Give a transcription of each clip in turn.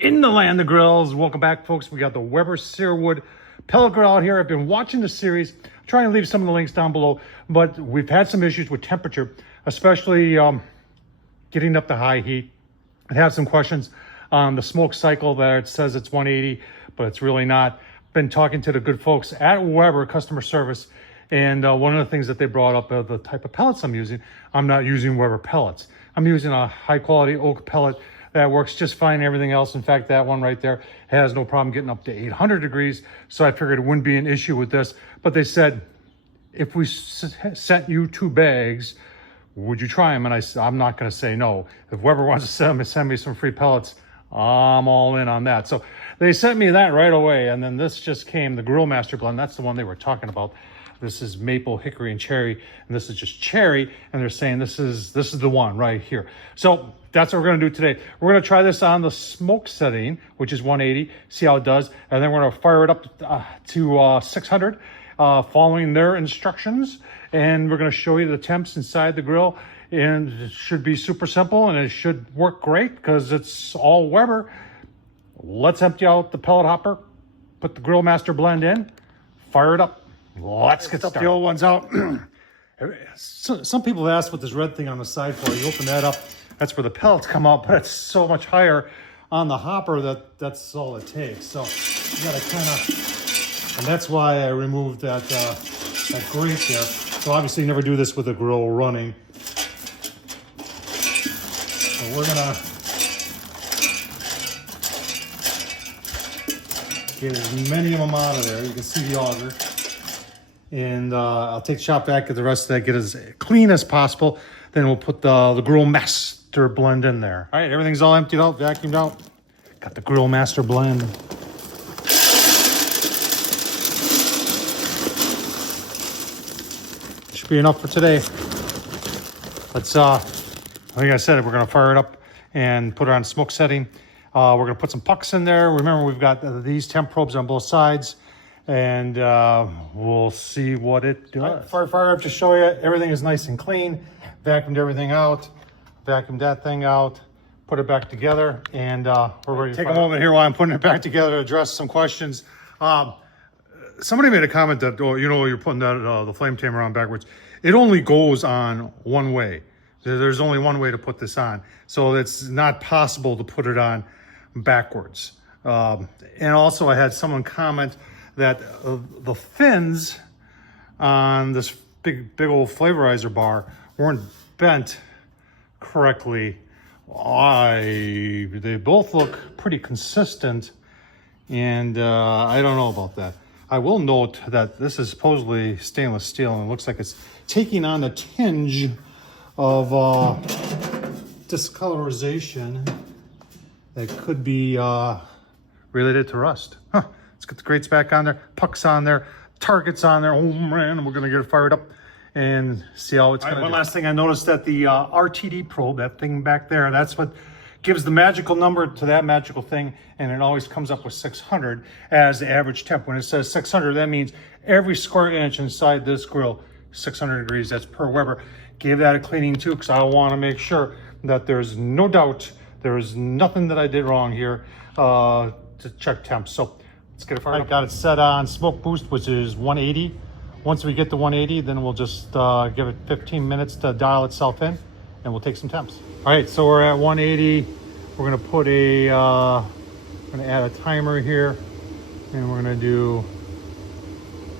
In the land of grills. Welcome back, folks. We got the Weber Searwood Pellet Grill out here. I've been watching the series, trying to leave some of the links down below, but we've had some issues with temperature, especially getting up to high heat. I have some questions on the smoke cycle that it says it's 180, but it's really not. Been talking to the good folks at Weber customer service, and one of the things that they brought up are the type of pellets I'm using. I'm not using Weber pellets. I'm using a high quality oak pellet that works just fine. Everything else, in fact, that one right there has no problem getting up to 800 degrees. So I figured it wouldn't be an issue with this. But they said, if we sent you 2 bags, would you try them? And I said, I'm not going to say no. If Weber wants to send me some free pellets, I'm all in on that. So they sent me that right away. And then this just came, the Grill Master Blend. That's the one they were talking about. This is maple, hickory, and cherry, and this is just cherry. And they're saying this is the one right here. So that's what we're going to do today. We're going to try this on the smoke setting, which is 180, see how it does, and then we're going to fire it up to 600, following their instructions. And we're going to show you the temps inside the grill, and it should be super simple, and it should work great because it's all Weber. Let's empty out the pellet hopper, put the Grill Master Blend in, fire it up. Let's get the old ones out. Some people have asked what this red thing on the side for. You open that up, that's where the pellets come out, but it's so much higher on the hopper that that's all it takes. So you gotta kind of, and that's why I removed that grate there. So obviously you never do this with the grill running. So we're gonna get as many of them out of there. You can see the auger. And I'll take the shop vac, get the rest of that, get as clean as possible. Then we'll put the Grill Master Blend in there. All right, everything's all emptied out, vacuumed out. Got the Grill Master Blend. Should be enough for today. Let's, like I said, we're gonna fire it up and put it on smoke setting. We're gonna put some pucks in there. Remember, we've got these temp probes on both sides. And we'll see what it does. Right, fire up to show you. Everything is nice and clean. Vacuumed everything out. Vacuumed that thing out. Put it back together, and we're ready to take a moment here while I'm putting it back together to address some questions. Somebody made a comment that, oh, you know, you're putting that the flame tamer on backwards. It only goes on one way. There's only one way to put this on, so it's not possible to put it on backwards. And also, I had someone comment that the fins on this big old flavorizer bar weren't bent correctly. They both look pretty consistent, and I don't know about that. I will note that this is supposedly stainless steel, and it looks like it's taking on a tinge of discolorization that could be related to rust. Huh. Let's get the grates back on there, pucks on there, targets on there. Oh man, we're gonna get it fired up and see how it's gonna do. One last thing, I noticed that the RTD probe, that thing back there, that's what gives the magical number to that magical thing, and it always comes up with 600 as the average temp. When it says 600, that means every square inch inside this grill, 600 degrees, that's per Weber. Gave that a cleaning too, because I wanna make sure that there's no doubt, there's nothing that I did wrong here to check temps. So let's get it fired up. I got it set on smoke boost, which is 180. Once we get to 180, then we'll just give it 15 minutes to dial itself in, and we'll take some temps. All right, so we're at 180. We're gonna put a, gonna add a timer here, and we're gonna do,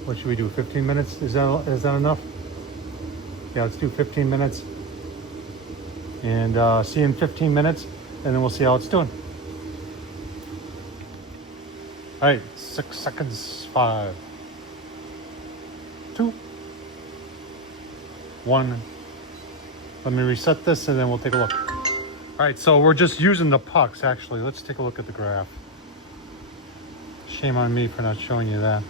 what should we do, 15 minutes? Is that enough? Yeah, let's do 15 minutes. And see you in 15 minutes, and then we'll see how it's doing. All right, 6 seconds, 5, 2, 1. Let me reset this and then we'll take a look. All right, so we're just using the pucks, actually. Let's take a look at the graph. Shame on me for not showing you that.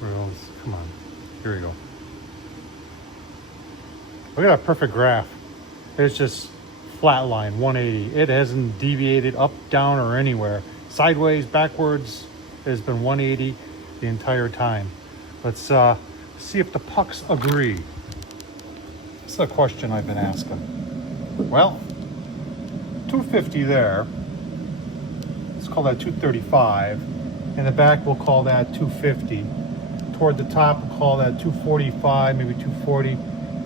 Come on, here we go. Look at that perfect graph. It's just flat line, 180. It hasn't deviated up, down, or anywhere. Sideways, backwards, it has been 180 the entire time. Let's see if the pucks agree. That's the question I've been asking. Well, 250 there. Let's call that 235. In the back, we'll call that 250. Toward the top, we'll call that 245, maybe 240.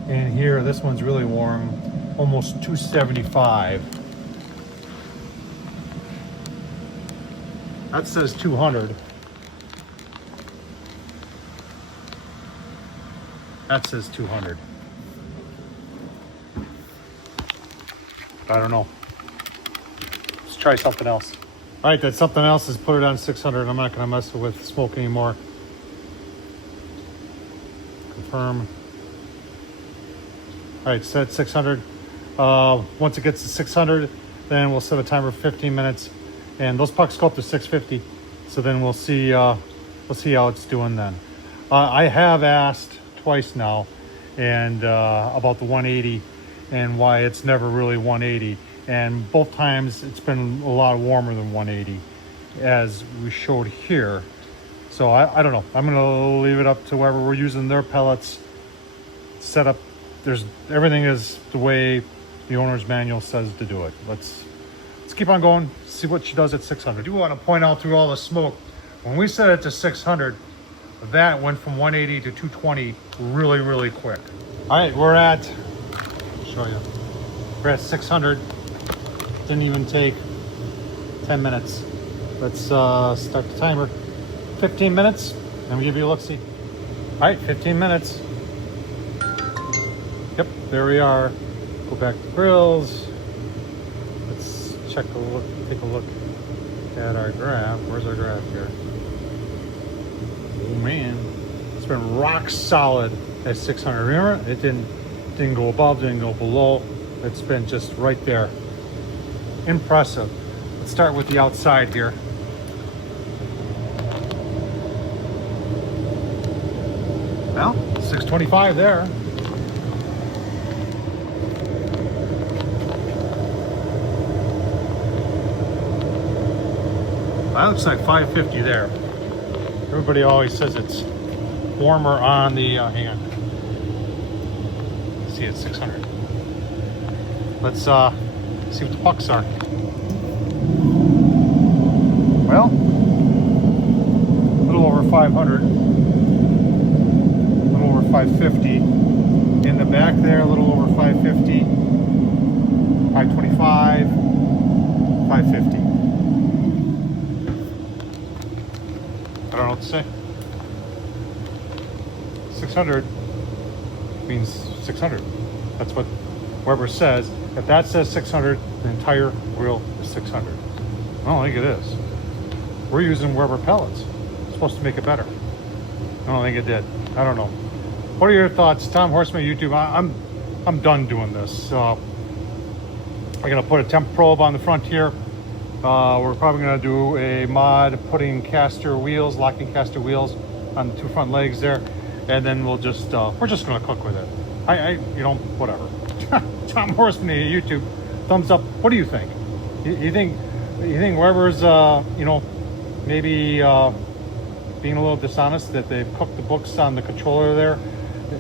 And here, this one's really warm, almost 275. That says 200. That says 200. I don't know. Let's try something else. All right, that something else is put it on 600. I'm not going to mess with smoke anymore. Confirm. All right, set 600. Once it gets to 600, then we'll set a timer for 15 minutes, and those pucks go up to 650. So then we'll see how it's doing then. I have asked twice now, and about the 180 and why it's never really 180. And both times it's been a lot warmer than 180, as we showed here. So I don't know. I'm gonna leave it up to whoever we're using their pellets set up. Everything is the way the owner's manual says to do it. Let's keep on going, see what she does at 600. I do want to point out through all the smoke, when we set it to 600, that went from 180 to 220 really, really quick. All right, I'll show you. We're at 600. Didn't even take 10 minutes. Let's start the timer. 15 minutes, and we give you a look-see. All right, 15 minutes. Yep, there we are. Go back to grills. Let's take a look at our graph. Where's our graph here? Oh man, it's been rock solid at 600. Remember, it didn't go above, didn't go below. It's been just right there. Impressive. Let's start with the outside here. Well, 625 there. That looks like 550 there. Everybody always says it's warmer on the, hang on. See, it's 600. Let's see what the pucks are. Well, a little over 500. A little over 550. In the back there, a little over 550. 525. 550. I don't know what to say. 600 means 600. That's what Weber says. If that says 600, the entire grill is 600. I don't think it is. We're using Weber pellets. It's supposed to make it better. I don't think it did. I don't know. What are your thoughts? Tom Horsman, YouTube. I'm done doing this. I'm gonna put a temp probe on the front here. We're probably gonna do a mod putting caster wheels, locking caster wheels on the two front legs there, and then we're just gonna cook with it. You know, whatever. Tom Horsman, YouTube, thumbs up. What do you think? You think Weber's you know, maybe being a little dishonest that they've cooked the books on the controller there,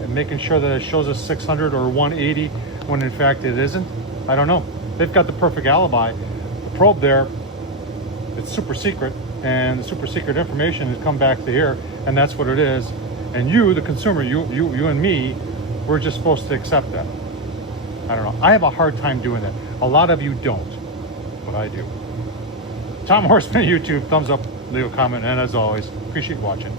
making sure that it shows us 600 or 180 when in fact it isn't? I don't know. They've got the perfect alibi. The probe there, it's super secret, and the super secret information has come back to here, and that's what it is. And you, the consumer, you and me, we're just supposed to accept that. I don't know. I have a hard time doing that. A lot of you don't, but I do. Tom Horsman, YouTube, thumbs up, leave a comment, and as always, appreciate watching.